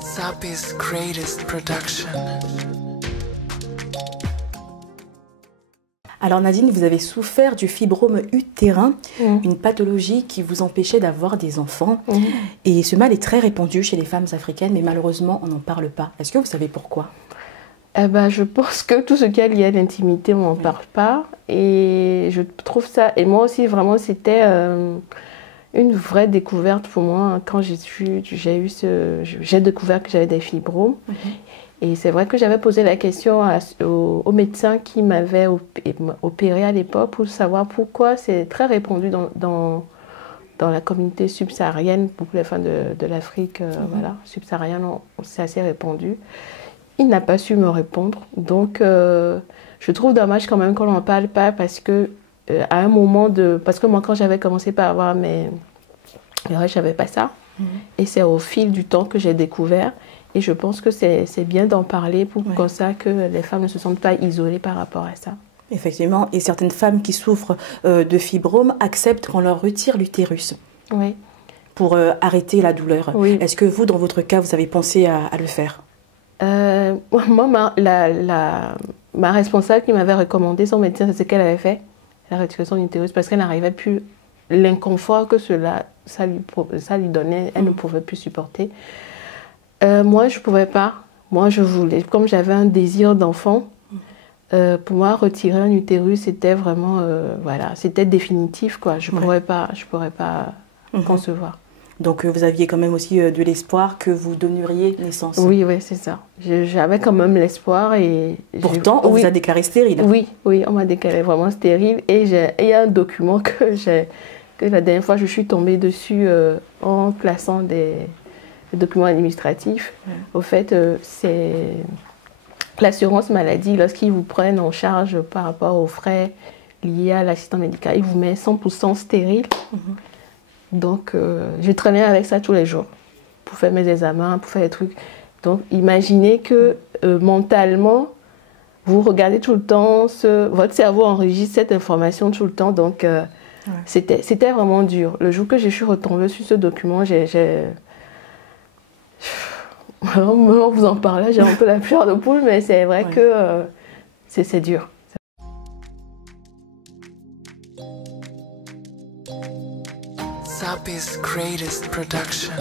Sapi's greatest production. Alors Nadine, vous avez souffert du fibrome utérin, une pathologie qui vous empêchait d'avoir des enfants. Et ce mal est très répandu chez les femmes africaines, mais malheureusement, on n'en parle pas. Est-ce que vous savez pourquoi? Je pense que tout ce qui est lié à l'intimité, on n'en parle pas. Et je trouve ça... Et moi aussi, vraiment, c'était une vraie découverte pour moi quand j'ai découvert que j'avais des fibromes. Et c'est vrai que j'avais posé la question au médecin qui m'avait opéré à l'époque pour savoir pourquoi c'est très répandu dans la communauté subsaharienne, beaucoup les femmes de l'Afrique subsaharienne, c'est assez répandu. Il n'a pas su me répondre. Donc, je trouve dommage quand même qu'on n'en parle pas parce que à un moment parce que moi, quand j'avais commencé par avoir mes règles, je n'avais pas ça. Et c'est au fil du temps que j'ai découvert. Et je pense que c'est bien d'en parler pour comme ça que les femmes ne se sentent pas isolées par rapport à ça. Effectivement, et certaines femmes qui souffrent de fibromes acceptent qu'on leur retire l'utérus pour arrêter la douleur. Est-ce que vous, dans votre cas, vous avez pensé à le faire? Moi, ma responsable qui m'avait recommandé, son médecin, c'est ce qu'elle avait fait, la retiration de l'utérus, parce qu'elle n'arrivait plus, l'inconfort que ça lui donnait, elle ne pouvait plus supporter. Moi, je ne pouvais pas. Moi, je voulais. Comme j'avais un désir d'enfant, pour moi, retirer un utérus, c'était vraiment... c'était définitif, quoi. Je ne pourrais pas concevoir. Donc, vous aviez quand même aussi de l'espoir que vous donneriez naissance. Oui, c'est ça. J'avais quand même l'espoir. Pourtant, on vous a déclaré stérile. Oui, on m'a déclaré vraiment stérile. Et il y a un document que la dernière fois, je suis tombée dessus en plaçant des documents administratifs. Au fait, c'est l'assurance maladie, lorsqu'ils vous prennent en charge par rapport aux frais liés à l'assistant médical, ils vous mettent 100% stérile. Donc, je traînais avec ça tous les jours pour faire mes examens, pour faire des trucs. Donc, imaginez que mentalement, vous regardez tout le temps, votre cerveau enregistre cette information tout le temps. Donc, c'était vraiment dur. Le jour que je suis retombée sur ce document, en vous en parlant, j'ai un peu la fleur de poule, mais c'est vrai que c'est dur. Sapi's greatest production.